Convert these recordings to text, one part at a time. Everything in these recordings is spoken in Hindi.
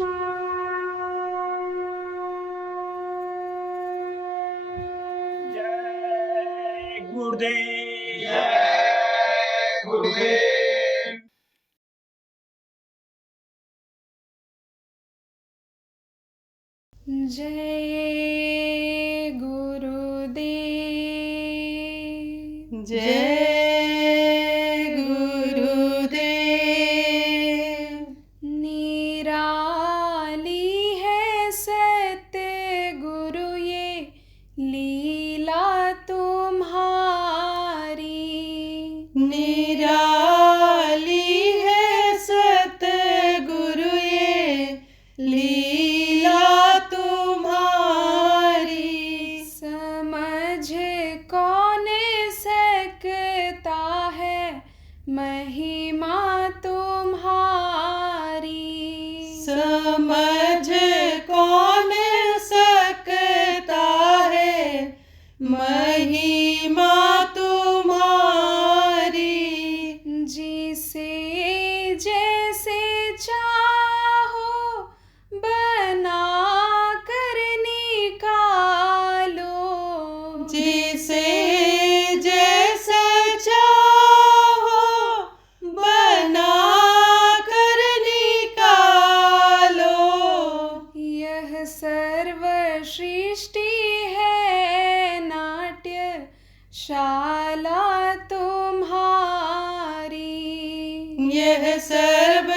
जय गुरुदेव। जय गुरुदेव। जय गुरुदेव। जय गुरुदेव। निराली है सत्य गुरु ये लीला तुम्हारी। निराली है सतगुरु ये लीला तुम्हारी। समझ कौन सकता है महिमा तुम्हारी। समझ कौन सकता है महिमा तुम्हारी। जिसे जैसे चाहो बना कर निकालो। जिसे जैसा चाहो बना कर निकालो। यह सर्व सृष्टि है नाट्यशाला तुम्हारी। यह सर्व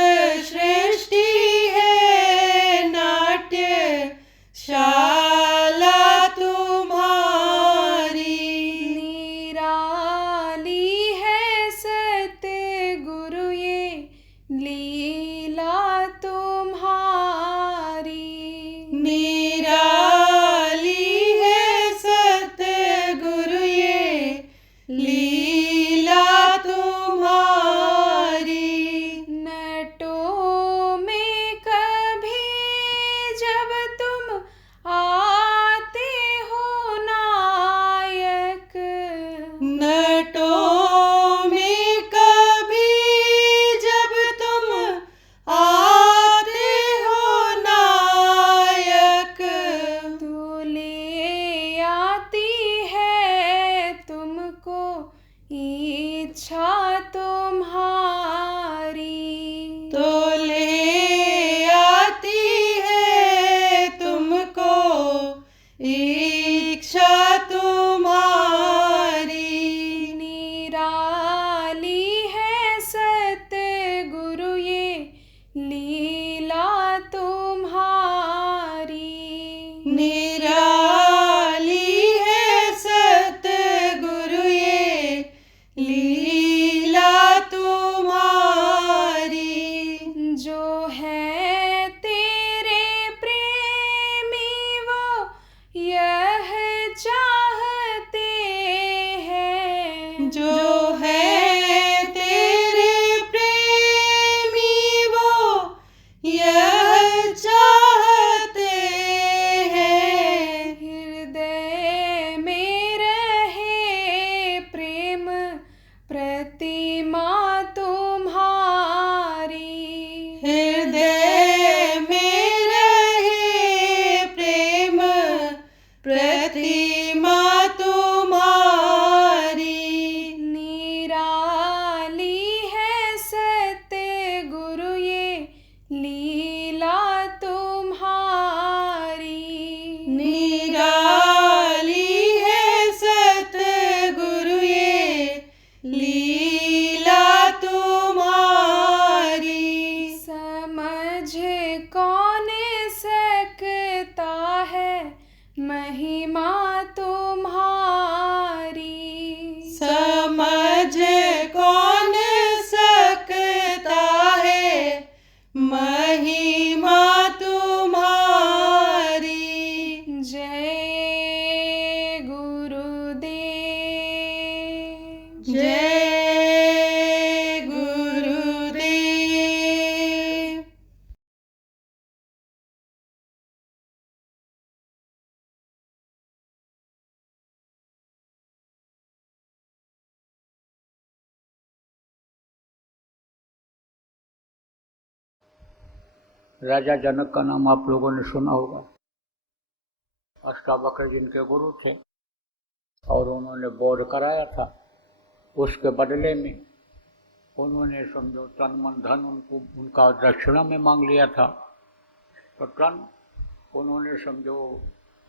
सृष्टि है नाट्यशाला तुम्हारी। निराली है सत्य गुरु ये लीला तुम्हारी। निराली है सतगुरु ये लीला तुम्हारी। नटों में कभी जब तुम आते हो नायक। नटों में कभी जब तुम आते हो नायक। तो ले आती है तुमको इच्छा तुम्हारी। तो ले आती है तुमको इच्छा तुम्हारी। निराली है सत्य गुरु ये लीला तुम्हारी। निराली है सतगुरु ये लीला तुम्हारी। जो है तेरे प्रेमी वो यह चाहते हैं। जो है तेरे प्रेमी वो यह चाहते हैं। हृदय में रहे प्रेम प्रतिमा तुम्हारी। हृदय में रहे प्रेम प्रतिमा तुम्हारी। निराली है सत्य गुरु ये लीला तुम्हारी। निराली है सतगुरु ये लीला तुम्हारी। समझ कौन सकता है महिमा तुम्हारी। समझ कौन सकता है महिमा तुम्हारी। जय गुरुदेव। जय गुरुदेव। राजा जनक का नाम आप लोगों ने सुना होगा। अष्टावक्र जिनके गुरु थे और उन्होंने बोध कराया था। उसके बदले में उन्होंने समझो तन मन धन उनका दक्षिणा में मांग लिया था। तो तन उन्होंने समझो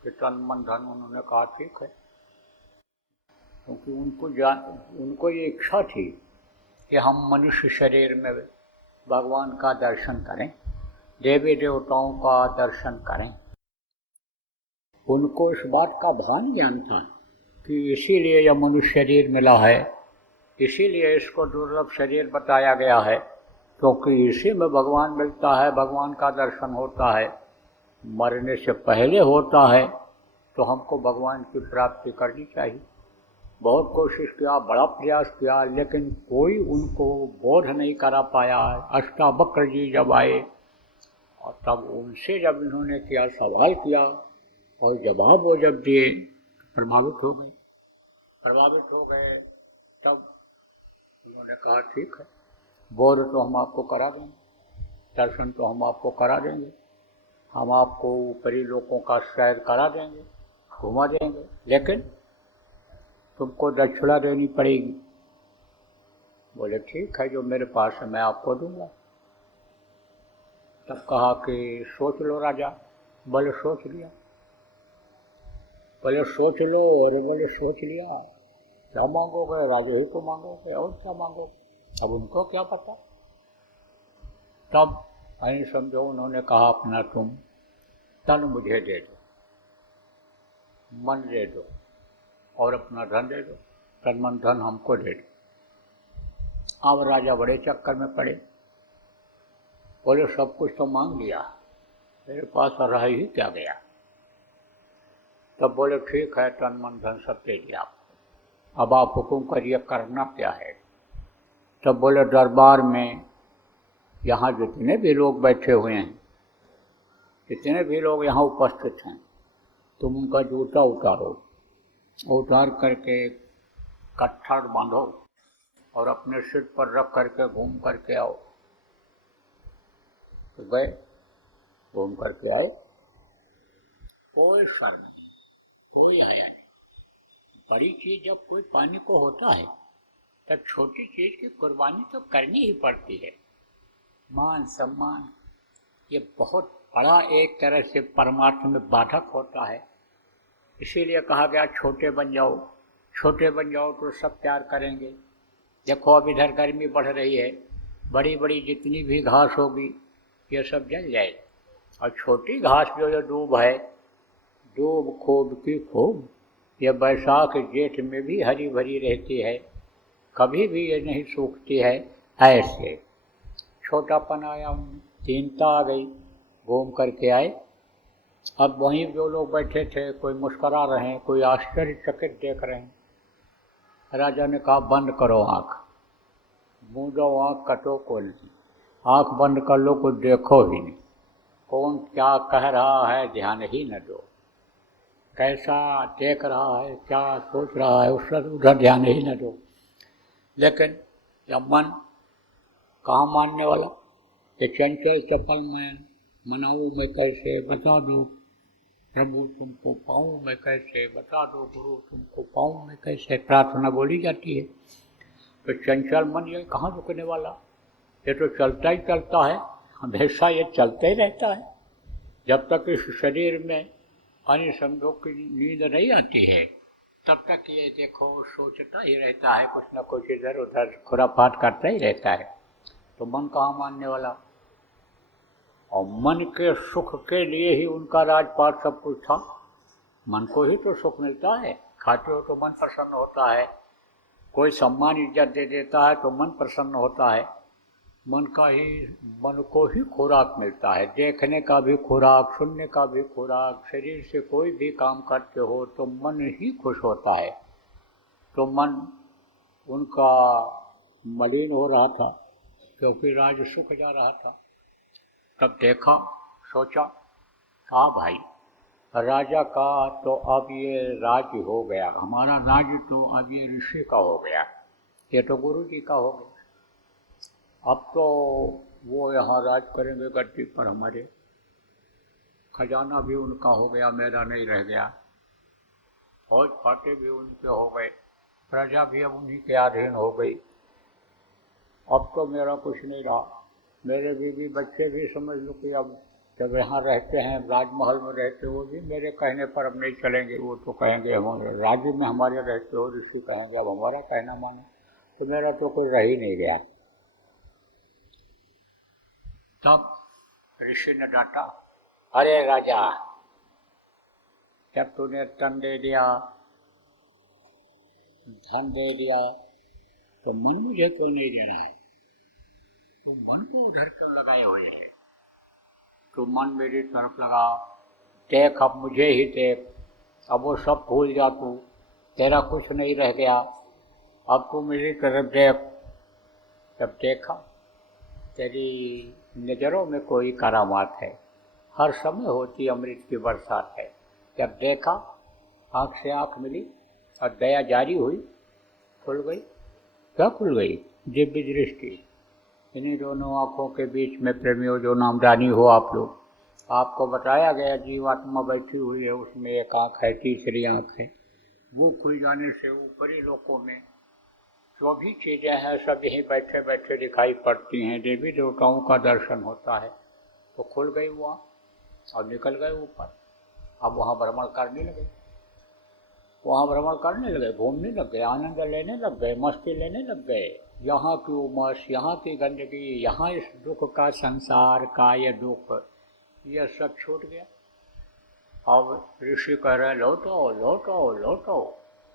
कि तन मन धन उन्होंने कहा ठीक है, क्योंकि उनको ये इच्छा थी कि हम मनुष्य शरीर में भगवान का दर्शन करें, देवी देवताओं का दर्शन करें। उनको इस बात का भान ज्ञान था कि इसीलिए यह मनुष्य शरीर मिला है, इसीलिए इसको दुर्लभ शरीर बताया गया है, क्योंकि इसी में भगवान मिलता है, भगवान का दर्शन होता है। मरने से पहले होता है तो हमको भगवान की प्राप्ति करनी चाहिए। बहुत कोशिश किया, बड़ा प्रयास किया, लेकिन कोई उनको बोध नहीं करा पाया। अष्टावक्र जी जब आए और तब उनसे जब इन्होंने किया, सवाल किया और जवाब वो जब दिए, प्रभावित हो गए। तब उन्होंने कहा ठीक है, बोध तो हम आपको करा देंगे, दर्शन तो हम आपको करा देंगे, हम आपको ऊपरी लोगों का सैर करा देंगे, घुमा देंगे, लेकिन तुमको दक्षिणा देनी पड़ेगी। बोले ठीक है, जो मेरे पास है मैं आपको दूंगा। तब कहा कि सोच लो राजा। बोले सोच लिया। बोले सोच लो। अरे बोले सोच लिया, क्या मांगोगे? राजा ही को मांगोगे और क्या मांगोगे? अब उनको क्या पता। तब ऐसे समझो उन्होंने कहा अपना तुम तन मुझे दे दो, मन दे दो और अपना धन दे दो, तन मन धन हमको दे दो। अब राजा बड़े चक्कर में पड़े। बोले सब कुछ तो मांग लिया, मेरे पास रह ही क्या गया। तब बोले ठीक है, तन मन धन सब दे दिया आपको, अब आप हुक्म करिए करना क्या है। तब बोले दरबार में यहाँ जितने भी लोग बैठे हुए हैं, जितने भी लोग यहाँ उपस्थित हैं, तुम उनका जूता उतारो, उतार करके कट्ठर बांधो और अपने सिर पर रख करके घूम करके आओ। तो गए, घूम करके आए, कोई सर नहीं, कोई आया नहीं। बड़ी चीज जब कोई पाने को होता है तब छोटी चीज की कुर्बानी तो करनी ही पड़ती है। मान सम्मान ये बहुत बड़ा एक तरह से परमार्थ में बाधक होता है। इसीलिए कहा गया छोटे बन जाओ, छोटे बन जाओ तो सब प्यार करेंगे। देखो अब इधर गर्मी बढ़ रही है, बड़ी बड़ी जितनी भी घास होगी ये सब जल जाएगी, और छोटी घास जो ये दूब है, दूब खूब की खूब, ये बैसाख जेठ में भी हरी भरी रहती है, कभी भी ये नहीं सूखती है। ऐसे छोटापन आया, दीनता आ गई, घूम करके आए। अब वहीं जो लोग बैठे थे, कोई मुस्करा रहे हैं, कोई आश्चर्यचकित देख रहे हैं। राजा ने कहा बंद करो आँख, मूंदो आँख, कटो खोल दी, आँख बंद कर लो, कुछ देखो ही नहीं, कौन क्या कह रहा है ध्यान ही न दो, कैसा देख रहा है, क्या सोच रहा है, उसका उधर ध्यान ही न दो। लेकिन जब मन कहाँ मानने वाला, ये चंचल चपल मैं मनाऊँ मैं कैसे, बता दो प्रभु तुमको पाऊँ मैं कैसे, बता दो गुरु तुमको पाऊँ मैं कैसे, प्रार्थना बोली जाती है। तो चंचल मन ये कहाँ रुकने वाला, ये तो चलता ही चलता है, हमेशा ये चलता ही रहता है। जब तक इस शरीर में अन्य समझो की नींद नहीं आती है, तब तक ये देखो सोचता ही रहता है, कुछ न कुछ इधर उधर खुराफात करता ही रहता है। तो मन कहाँ मानने वाला। और मन के सुख के लिए ही उनका राजपाट सब कुछ था। मन को ही तो सुख मिलता है, खाते हो तो मन प्रसन्न होता है, कोई सम्मान इज्जत दे देता है तो मन प्रसन्न होता है। मन को ही खुराक मिलता है, देखने का भी खुराक, सुनने का भी खुराक। शरीर से कोई भी काम करते हो तो मन ही खुश होता है। तो मन उनका मलिन हो रहा था, क्योंकि राज सुख जा रहा था। तब देखा, सोचा, कहा भाई राजा का तो अब ये राज्य हो गया, हमारा राज्य तो अब ये ऋषि का हो गया, ये तो गुरु जी का हो गया। अब तो वो यहाँ राज करेंगे गद्दी पर हमारे। खजाना भी उनका हो गया, मेरा नहीं रह गया। फौज फाटे भी उनके हो गए, प्रजा भी अब उन्हीं के अधीन हो गई। अब तो मेरा कुछ नहीं रहा। मेरे बीवी बच्चे भी समझ लो कि अब जब यहाँ रहते हैं, राजमहल में रहते, वो भी मेरे कहने पर अब नहीं चलेंगे। वो तो कहेंगे हमारे राज्य में हमारे रहते हो, ऋषि कहेंगे अब हमारा कहना मानो। तो मेरा तो कोई रह ही नहीं गया। तब ऋषि ने डांटा, अरे राजा, जब तूने तन दे दिया, धन दे दिया, तो मन मुझे क्यों नहीं देना है? तो मन को उधर क्यों लगाए हुए है? तो मन मेरी तरफ लगा, देख अब मुझे ही देख, अब वो सब भूल जा तू, तेरा कुछ नहीं रह गया, अब तू मेरी तरफ देख। जब देखा, तेरी नज़रों में कोई करामात है, हर समय होती अमृत की बरसात है। जब देखा, आँख से आँख मिली और दया जारी हुई, खुल गई। क्या खुल गई? दिव्य दृष्टि। इन्हीं दोनों आँखों के बीच में प्रेमियों जो नामदानी हो आप लोग, आपको बताया गया जीवात्मा बैठी हुई है, उसमें एक आँख है, तीसरी आँख है। वो खुल जाने से ऊपरी लोकों में जो भी चीज़ें हैं सब यहीं बैठे बैठे दिखाई पड़ती हैं। देवी देवताओं का दर्शन होता है। तो खुल गई वो आँख और निकल गए ऊपर। अब वहाँ भ्रमण करने लगे, वहाँ भ्रमण करने लगे, घूमने लग गए, आनंद लेने लग गए, मस्ती लेने लग गए। यहाँ की उमस, यहाँ की गंदगी, यहाँ इस दुख का, संसार का ये दुख, यह सब छूट गया। अब ऋषि कह रहे लौटो लौटो लौटो,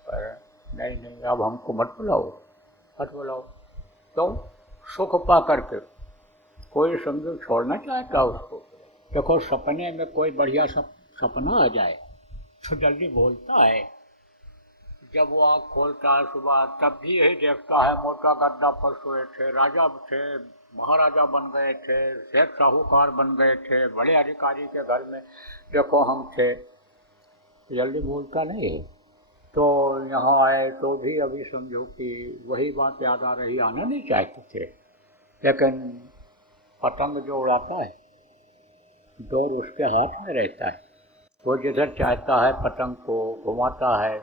कह रहे नहीं नहीं, अब हमको मत बुलाओ, मत बुलाओ। क्यों? सुख पा करके कोई समझो छोड़ना चाहता उसको। देखो, सपने में कोई बढ़िया सपना आ जाए तो जल्दी भूलता है। जब वो आँख खोलता है सुबह, तब भी यही देखता है मोटा गद्दा पर सोए थे, राजा थे, महाराजा बन गए थे, सेठ साहूकार बन गए थे, बड़े अधिकारी के घर में देखो हम थे। जल्दी भूलता नहीं है। तो यहाँ आए तो भी अभी समझो कि वही बात याद आ रही, आना नहीं चाहते थे। लेकिन पतंग जो उड़ाता है, डोर उसके हाथ में रहता है। वो जिधर चाहता है पतंग को घुमाता है,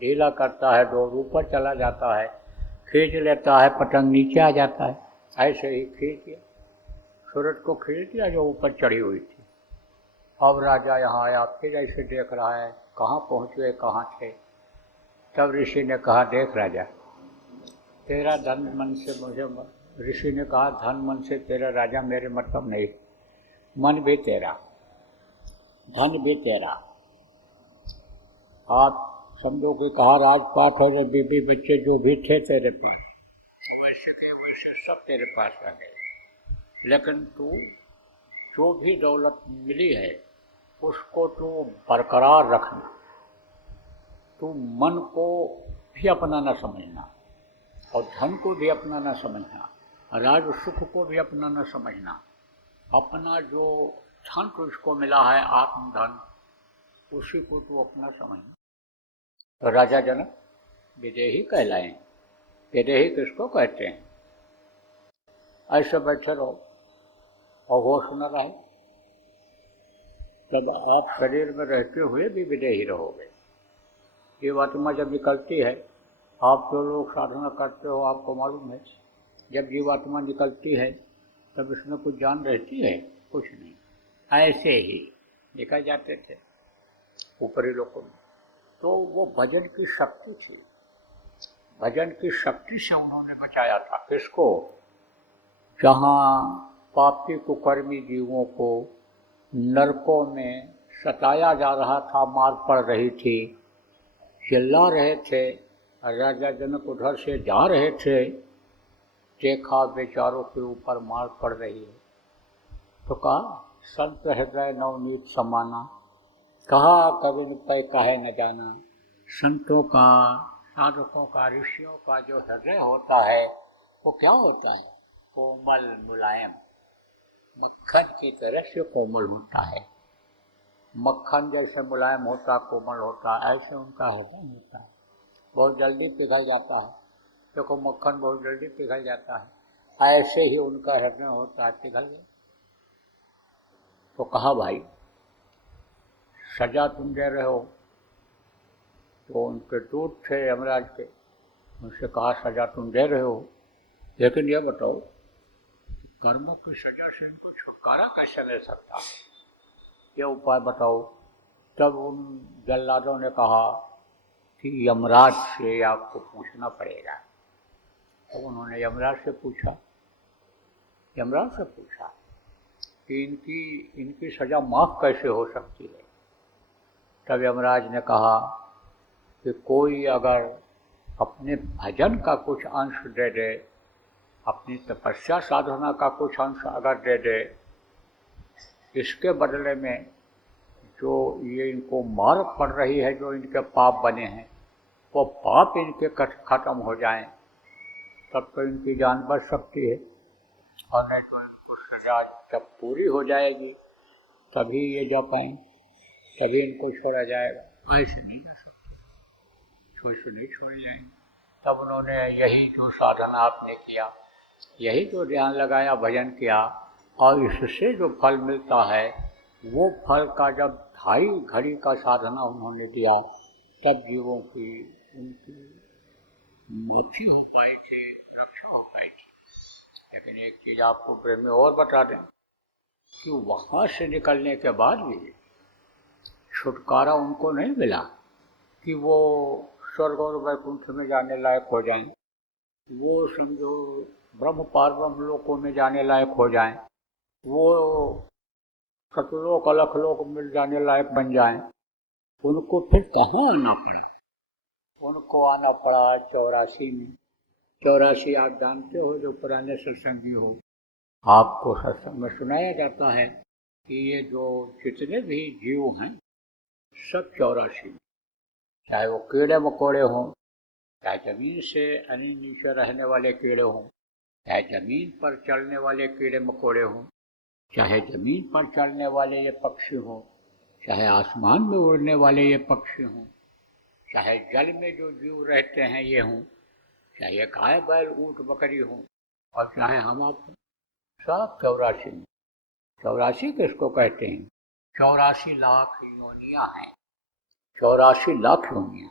ढीला करता है, डोर ऊपर चला जाता है, खींच लेता है, पतंग नीचे आ जाता है। ऐसे ही खींच दिया, सूरज को खींच दिया जो ऊपर चढ़ी हुई थी। अब राजा यहाँ आया, फिर ऐसे देख रहा है कहाँ पहुँचे, कहाँ थे। तब ऋषि ने कहा, देख राजा, तेरा धन मन से मुझे, ऋषि ने कहा धन मन से तेरा राजा मेरे मतलब नहीं, मन भी तेरा, धन भी तेरा। आप समझो कि कहा राजपाट और बीबी बच्चे जो भी थे तेरे पास, वैसे के वैसे सब तेरे पास आ गए। लेकिन तू जो भी दौलत मिली है उसको तू बरकरार रखना। तू मन को भी अपना न समझना और धन को भी अपना न समझना, राज सुख को भी अपना न समझना। अपना जो धन तुझको मिला है, आत्मधन, उसी को तू अपना समझना। तो राजा जनक विदेही कहलाए। विदेही किसको कहते हैं? ऐसे बैठे रहो और होश न रहे, तब आप शरीर में रहते हुए भी विदेही रहोगे। ये आत्मा जब निकलती है, आप जो लोग साधना करते हो आपको मालूम है, जब जीवात्मा निकलती है तब इसमें कुछ जान रहती है? कुछ नहीं, ऐसे ही निकल जाते थे ऊपरी लोगों में। तो वो भजन की शक्ति थी, भजन की शक्ति से उन्होंने बचाया था। किसको? जहाँ पापी कुकर्मी जीवों को नरकों में सताया जा रहा था, मार पड़ रही थी, चिल्ला रहे थे, राजा जनक उधर से जा रहे थे, देखा बेचारों के ऊपर मार पड़ रही है। तो कहा, संत हृदय नवनीत समाना, कहा कभी न पै काहे न जाना। संतों का, साधकों का, ऋषियों का जो हृदय होता है वो क्या होता है? कोमल मुलायम, मक्खन की तरह से कोमल होता है। मक्खन जैसे मुलायम होता, कोमल होता, ऐसे उनका हृदय होता है। बहुत जल्दी पिघल जाता है। देखो मक्खन बहुत जल्दी पिघल जाता है, ऐसे ही उनका हृदय होता पिघल गया। तो कहा भाई सजा तुम दे रहे हो। तो उनके दूत थे यमराज के, उनसे कहा सजा तुम दे रहे हो, लेकिन ये बताओ कर्मों की सजा से इनको छुटकारा कैसे मिल सकता है, ये उपाय बताओ। तब उन जल्लादों ने कहा कि यमराज से आपको पूछना पड़ेगा। तो उन्होंने यमराज से पूछा कि इनकी सजा माफ कैसे हो सकती है। तब यमराज ने कहा कि कोई अगर अपने भजन का कुछ अंश दे दे, अपनी तपस्या साधना का कुछ अंश अगर दे दे, इसके बदले में जो ये इनको मार पड़ रही है, जो इनके पाप बने हैं, वो पाप इनके खत्म हो जाएं, तब तो इनकी जान बच सकती है। और नहीं तो इनको सजा जब पूरी हो जाएगी तभी ये जा पाएंगे, तभी इनको छोड़ा जाएगा। ऐसे नहीं जा सकते, छोड़ नहीं छोड़े जाएंगे। तब उन्होंने यही जो साधना आपने किया, यही जो ध्यान लगाया, भजन किया, और इससे जो फल मिलता है, वो फल का जब 2.5 घड़ी का साधना उन्होंने दिया, तब जीवों की उनकी मोक्ष हो पाई थी, रक्षा हो पाई थी। लेकिन एक चीज़ आपको प्रेम में और बता दें कि वहाँ से निकलने के बाद भी छुटकारा उनको नहीं मिला कि वो स्वर्ग और वैकुंठ में जाने लायक हो जाएं, वो समझो ब्रह्म पार ब्रह्म लोकों में जाने लायक हो जाएं, वो सतलोक अलखलोक में जाने लायक बन जाएं। उनको फिर कहाँ आना पड़ा? उनको आना पड़ा 84 में। 84 आप जानते हो, जो पुराने सत्संगी हो, आपको सत्संग में सुनाया जाता है कि ये जो जितने भी जीव हैं सब 84, चाहे वो कीड़े मकोड़े हों, चाहे जमीन से नीचे रहने वाले कीड़े हों, चाहे जमीन पर चलने वाले कीड़े मकोड़े हों, चाहे जमीन पर चलने वाले ये पक्षी हों, चाहे आसमान में उड़ने वाले ये पक्षी हों, चाहे जल में जो जीव रहते हैं ये हों, चाहे गाय बैल ऊँट बकरी हों, और चाहे हम आप, सब 84 में। 84 किसको कहते हैं? 84 लाख योनियाँ हैं, 84 लाख योनियाँ।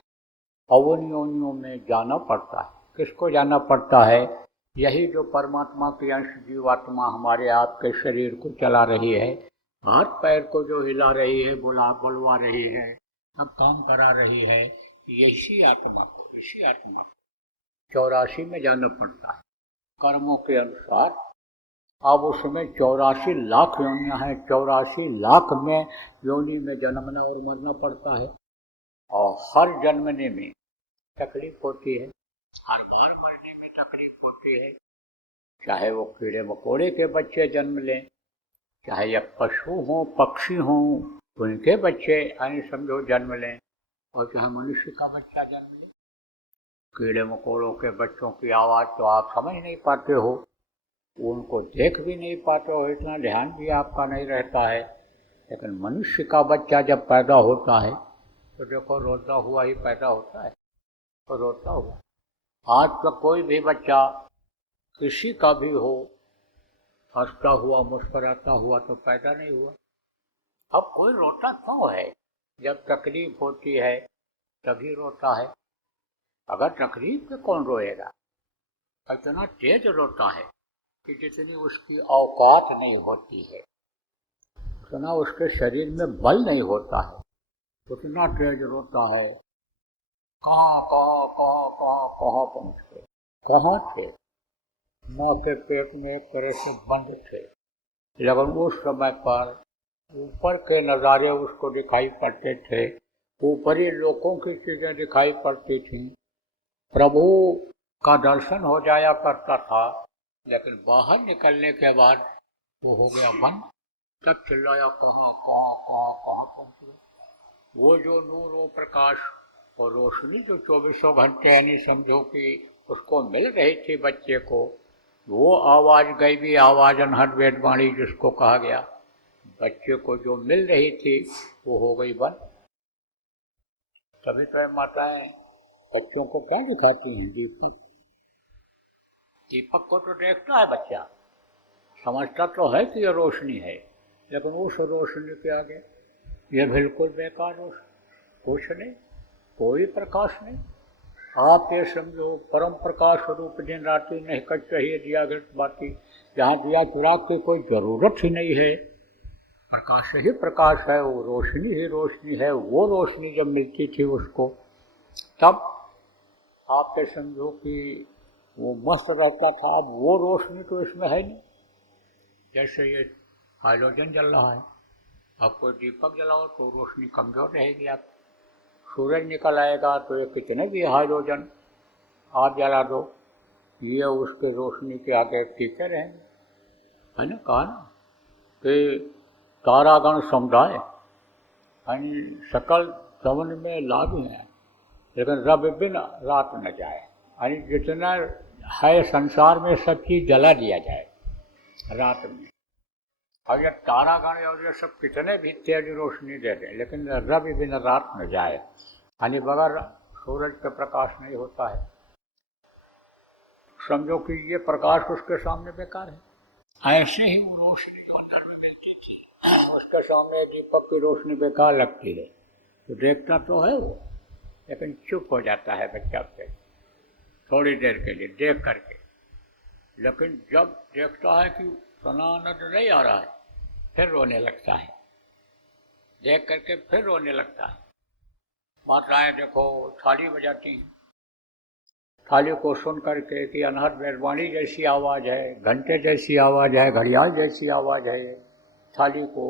और उन योनियों में जाना पड़ता है। किसको जाना पड़ता है? यही जो परमात्मा की अंश जीवात्मा हमारे आपके शरीर को चला रही है, हाथ पैर को जो हिला रही है, बुलवा रही है, अब काम करा रही है, इसी आत्मा को 84 में जाना पड़ता है कर्मों के अनुसार। अब उसमें 84 लाख योनियाँ हैं, 84 लाख में योनि में जन्मना और मरना पड़ता है, और हर जन्मने में तकलीफ होती है, हर बार मरने में तकलीफ होती है। चाहे वो कीड़े मकोड़े के बच्चे जन्म लें, चाहे ये पशु हों पक्षी हों, उनके बच्चे यानी समझो जन्म लें, और चाहे मनुष्य का बच्चा जन्म ले। कीड़े मकोड़ों के बच्चों की आवाज़ तो आप समझ नहीं पाते हो, उनको देख भी नहीं पाते हो, इतना ध्यान भी आपका नहीं रहता है। लेकिन मनुष्य का बच्चा जब पैदा होता है तो देखो रोता हुआ ही पैदा होता है, तो रोता हुआ। आज तक कोई भी बच्चा किसी का भी हो, हंसता हुआ मुस्कुराता हुआ तो पैदा नहीं हुआ। अब कोई रोता क्यों है? जब तकलीफ होती है तभी रोता है। अगर तकलीफ में कौन रोएगा? इतना तेज रोता है कि जितनी उसकी औकात नहीं होती है, उतना उसके शरीर में बल नहीं होता है, उतना तेज रोता है। कहाँ पहुँच गए? कहाँ थे? माँ के पेट में एक तरह से बंद थे, लेकिन उस समय पर ऊपर के नज़ारे उसको दिखाई पड़ते थे, ऊपरी लोगों की चीज़ें दिखाई पड़ती थीं, प्रभु का दर्शन हो जाया करता था। लेकिन बाहर निकलने के बाद वो हो गया बंद। तब चिल्लाया कहाँ पहुँच गए? वो जो नूर, वो प्रकाश और रोशनी जो 24 घंटे यानी समझो कि उसको मिल रही थी बच्चे को, वो आवाज़ गैबी आवाज़ अनहद वेदवाणी जिसको कहा गया, बच्चे को जो मिल रही थी वो हो गई बंद। तभी तो माताएं बच्चों को क्या दिखाती हैं? दीपक। दीपक को तो देखता है बच्चा, समझता तो है कि ये रोशनी है, लेकिन उस रोशनी के आगे ये बिल्कुल बेकार रोशनी, कुछ नहीं, कोई प्रकाश नहीं। आप ये समझो परम प्रकाश स्वरूप दिन रात्रि नहीं कट चाहिए दिया घट बाती, जहाँ दिया चुराग की कोई ज़रूरत ही नहीं है, प्रकाश ही प्रकाश है, वो रोशनी ही रोशनी है। वो रोशनी जब मिलती थी उसको, तब आप ये समझो कि वो मस्त रहता था। अब वो रोशनी तो इसमें है नहीं। जैसे ये हाइड्रोजन जल रहा है, अब कोई दीपक जलाओ तो रोशनी कमज़ोर रहेगी। आप सूरज निकल आएगा तो ये कितने भी हाइड्रोजन आप जला दो, ये उसके रोशनी के आगे टिके रहेंगे, है ना। कहा ना कि तारागण समुदाय यानी सकल सवन में लाभ हैं, लेकिन रब बिन रात न जाए, यानी जितना है संसार में सब चीज़ जला दिया जाए रात में। और ये तारागण और ये सब कितने भी तेज रोशनी दे दें, लेकिन रब बिन रात न जाए, यानी बगैर सूरज का प्रकाश नहीं होता है। समझो कि ये प्रकाश उसके सामने बेकार है। ऐसे ही वो रोशनी अंदर में मिलती थी, उसके सामने दीपक की रोशनी बेकार लगती है, तो देखता तो है वो, लेकिन चुप हो जाता है बच्चा पे थोड़ी देर के लिए देख करके। लेकिन जब देखता है कि सनानंद नहीं आ रहा है, फिर रोने लगता है, देख करके फिर रोने लगता है। माताएं देखो थाली बजाती हैं, थाली को सुन करके कि अनहद मेहरबानी जैसी आवाज़ है, घंटे जैसी आवाज़ है, घड़ियाल जैसी आवाज़ है, थाली को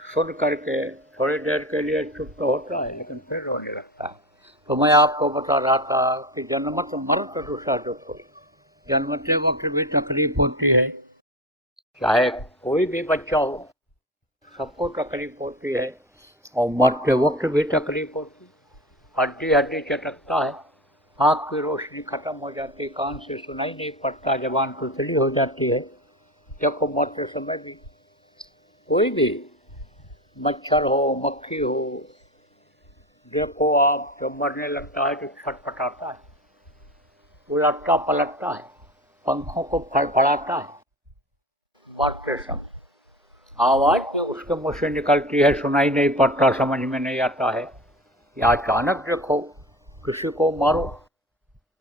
सुन करके थोड़ी देर के लिए चुप तो होता है, लेकिन फिर रोने लगता है। तो मैं आपको बता रहा था कि जन्मत मरत रुषा दुख हुई, जन्मते वक्त भी तकलीफ होती है, चाहे कोई भी बच्चा हो सबको तकलीफ होती है, और मरते वक्त भी तकलीफ होती है। हड्डी हड्डी चटकता है, आँख की रोशनी खत्म हो जाती, कान से सुनाई नहीं पड़ता, जबान तुतली हो जाती है। देखो मरते समय भी कोई भी मच्छर हो मक्खी हो, देखो आप जब मरने लगता है तो छटपटाता है, उलटता पलटता है, पंखों को फड़फड़ाता है। मरते समय आवाज़ में उसके मुँह से निकलती है, सुनाई नहीं पड़ता, समझ में नहीं आता है। या अचानक देखो किसी को मारो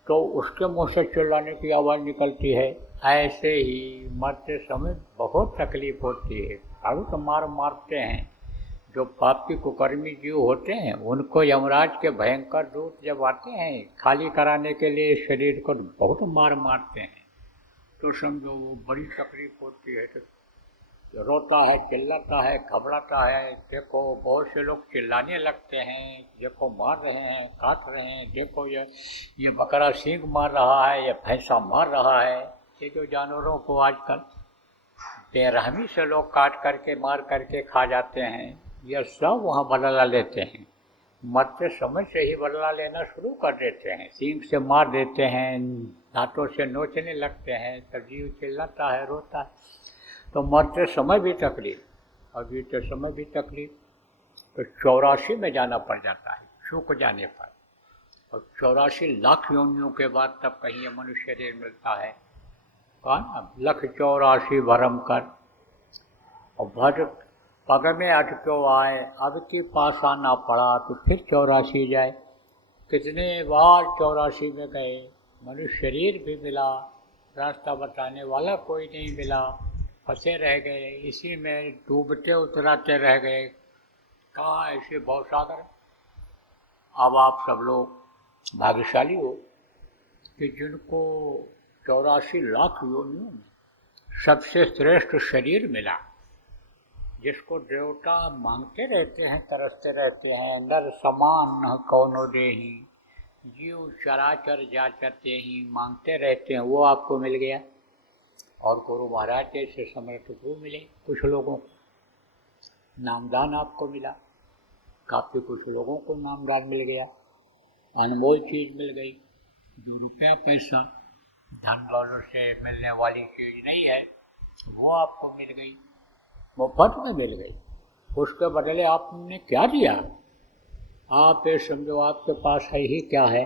तो उसके मुँह से चिल्लाने की आवाज़ निकलती है। ऐसे ही मरते समय बहुत तकलीफ होती है। अभी तो मारते हैं, जो पाप की कुकर्मी जीव होते हैं उनको यमराज के भयंकर दूत जब आते हैं खाली कराने के लिए शरीर को बहुत मारते हैं, तो समझो वो बड़ी तकलीफ होती है। तो रोता है, चिल्लाता है, घबराता है। देखो बहुत से लोग चिल्लाने लगते हैं, देखो मार रहे हैं, काट रहे हैं, देखो ये बकरा सींग मार रहा है, ये भैंसा मार रहा है। ये जो जानवरों को आजकल बेरहमी से लोग काट करके मार करके खा जाते हैं, यह सब वहाँ बदला लेते हैं। मरते समय से ही बदला लेना शुरू कर देते हैं, सींग से मार देते हैं, दांतों से नोचने लगते हैं, तब जीव चिल्लाता है, रोता है। तो मरते समय भी तकलीफ और जीते समय भी तकलीफ। तो 84 में जाना पड़ जाता है चूक जाने पर, और 84 लाख योनियों के बाद तब कहीं मनुष्य शरीर मिलता है। कहा ना, लख 84 भरम कर और भर पग में अटक्यो आए, अब के पास आना पड़ा तो फिर 84 जाए। कितने बार 84 में गए, मनुष्य शरीर भी मिला, रास्ता बताने वाला कोई नहीं मिला, फंसे रह गए, इसी में डूबते उतराते रह गए। कहाँ ऐसे भवसागर। अब आप सब लोग भाग्यशाली हो कि जिनको 84 लाख योनियों में सबसे श्रेष्ठ शरीर मिला, जिसको देवता मांगते रहते हैं, तरसते रहते हैं। नर समान न कौनो देही, जीव चराचर जाचते ही, मांगते रहते हैं, वो आपको मिल गया। और गुरु महाराज जैसे समर्थ गुरु मिले कुछ लोगों को, नामदान आपको मिला, काफ़ी कुछ लोगों को नामदान मिल गया, अनमोल चीज़ मिल गई। जो रुपया पैसा धन दौलत से मिलने वाली चीज़ नहीं है, वो आपको मिल गई, मुफ्त में मिल गई। उसके बदले आपने क्या दिया? आप ये समझो आपके पास है ही क्या है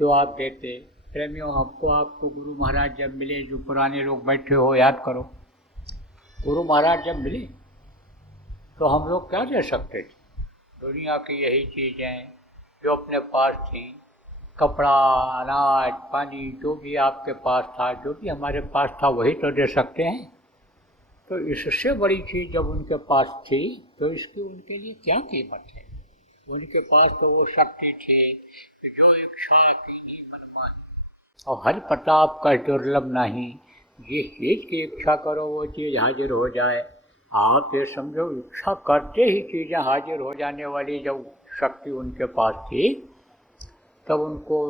जो आप देते? प्रेमियों, आपको गुरु महाराज जब मिले, जो पुराने लोग बैठे हो याद करो, गुरु महाराज जब मिले तो हम लोग क्या दे सकते थे? दुनिया की यही चीज़ें जो अपने पास थी, कपड़ा, अनाज, पानी, जो भी आपके पास था, जो भी हमारे पास था, वही तो दे सकते हैं। तो इससे बड़ी चीज़ जब उनके पास थी तो इसकी उनके लिए क्या कीमत है? उनके पास तो वो शक्ति थे कि जो इच्छा की मनमानी, और हर प्रताप का दुर्लभ नहीं, जिस चीज़ की इच्छा करो वो चीज़ हाजिर हो जाए। आप ये समझो, इच्छा करते ही चीज़ें हाजिर हो जाने वाली जब शक्ति उनके पास थी, तब उनको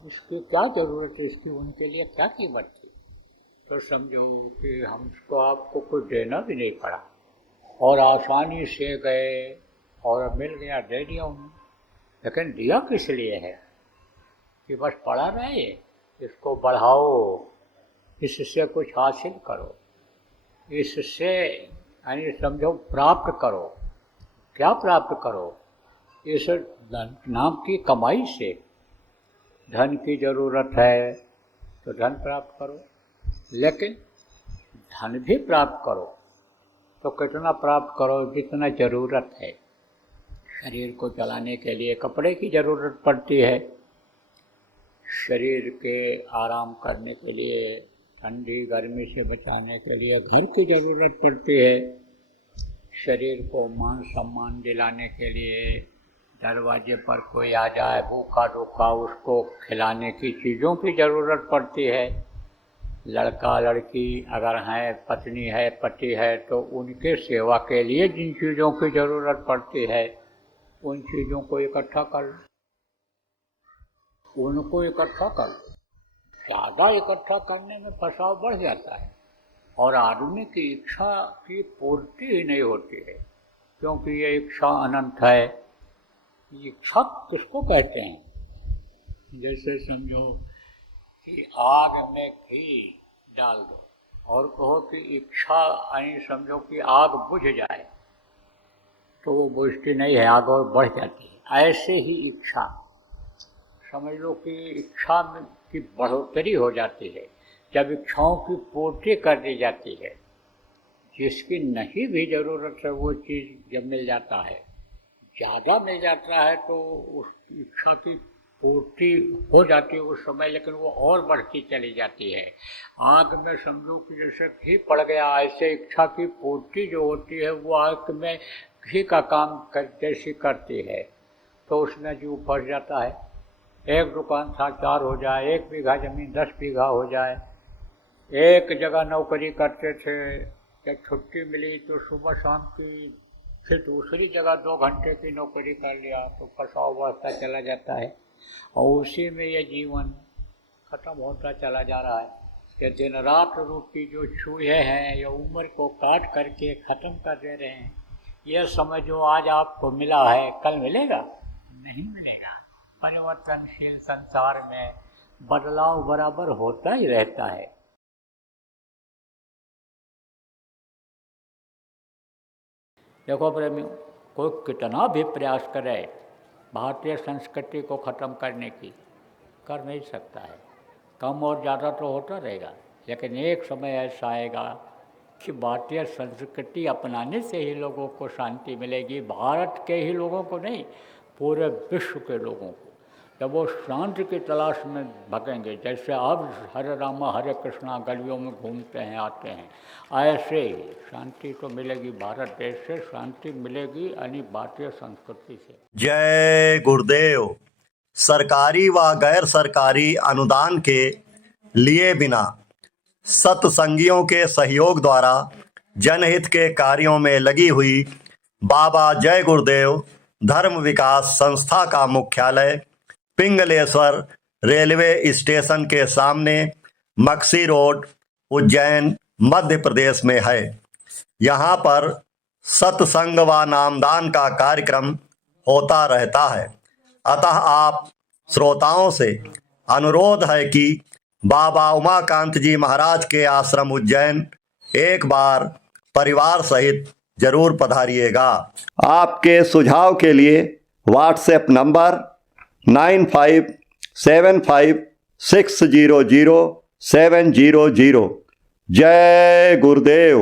इसकी क्या ज़रूरत है, इसकी उनके लिए क्या कीमत थी? तो समझो कि हमको आपको कुछ देना भी नहीं पड़ा, और आसानी से गए और मिल गया, दे दिया उन्होंने। लेकिन दिया किस लिए है? कि बस पड़ा रहे, इसको बढ़ाओ, इससे कुछ हासिल करो, इससे यानी समझो प्राप्त करो। क्या प्राप्त करो? इस नाम की कमाई से धन की ज़रूरत है तो धन प्राप्त करो, लेकिन धन भी प्राप्त करो तो कितना प्राप्त करो? जितना ज़रूरत है। शरीर को चलाने के लिए कपड़े की ज़रूरत पड़ती है, शरीर के आराम करने के लिए, ठंडी गर्मी से बचाने के लिए घर की ज़रूरत पड़ती है, शरीर को मान सम्मान दिलाने के लिए दरवाजे पर कोई आ जाए भूखा धोखा, उसको खिलाने की चीज़ों की ज़रूरत पड़ती है। लड़का लड़की अगर हैं, पत्नी है, पति है, तो उनके सेवा के लिए जिन चीज़ों की ज़रूरत पड़ती है उन चीज़ों को इकट्ठा कर, उनको इकट्ठा कर। ज़्यादा इकट्ठा करने में फसाव बढ़ जाता है और आदमी की इच्छा की पूर्ति ही नहीं होती है, क्योंकि ये इच्छा अनंत है। इच्छा किसको कहते हैं? जैसे समझो कि आग में घी डाल दो और कहो कि इच्छा, यानी समझो कि आग बुझ जाए, तो वो बुझती नहीं है, आग और बढ़ जाती है। ऐसे ही इच्छा समझ लो कि इच्छा में की बढ़ोतरी हो जाती है जब इच्छाओं की पूर्ति कर दी जाती है। जिसकी नहीं भी ज़रूरत है वो चीज़ जब मिल जाता है, ज़्यादा मिल जाता है, तो उस इच्छा की पूर्ति हो जाती है उस समय, लेकिन वो और बढ़ती चली जाती है। आग में समझो कि जैसे घी पड़ गया, ऐसे इच्छा की पूर्ति जो होती है वो आग में घी का काम जैसी करती है, तो उसमें जीव फंस जाता है। एक दुकान था 4 हो जाए, 1 बीघा ज़मीन 10 बीघा हो जाए, एक जगह नौकरी करते थे, जब छुट्टी मिली तो सुबह शाम की फिर दूसरी जगह 2 घंटे की नौकरी कर लिया, तो फंसाव बढ़ता चला जाता है और उसी में ये जीवन खत्म होता चला जा रहा है। कि दिन रात रूपी जो चूहे हैं ये उम्र को काट करके ख़त्म कर दे रहे हैं। यह समय जो आज आपको मिला है कल मिलेगा? नहीं मिलेगा। परिवर्तनशील संसार में बदलाव बराबर होता ही रहता है। देखो प्रेमियों, कोई कितना भी प्रयास करे भारतीय संस्कृति को ख़त्म करने की, कर नहीं सकता है। कम और ज़्यादा तो होता रहेगा, लेकिन एक समय ऐसा आएगा कि भारतीय संस्कृति अपनाने से ही लोगों को शांति मिलेगी। भारत के ही लोगों को नहीं, पूरे विश्व के लोगों को। जब वो शांति की तलाश में भगेंगे, जैसे अब हरे रामा हरे कृष्णा गलियों में घूमते हैं आते हैं, ऐसे ही शांति तो मिलेगी। भारत देश से शांति मिलेगी, यानी भारतीय संस्कृति से। जय गुरुदेव। सरकारी व गैर सरकारी अनुदान के लिए बिना सत्संगियों के सहयोग द्वारा जनहित के कार्यों में लगी हुई बाबा जय गुरुदेव धर्म विकास संस्था का मुख्यालय पिंगलेश्वर रेलवे स्टेशन के सामने मक्सी रोड, उज्जैन, मध्य प्रदेश में है। यहाँ पर सत्संग व नामदान का कार्यक्रम होता रहता है। अतः आप श्रोताओं से अनुरोध है कि बाबा उमाकांत जी महाराज के आश्रम उज्जैन एक बार परिवार सहित जरूर पधारिएगा। आपके सुझाव के लिए व्हाट्सएप नंबर 600700। जय गुरुदेव।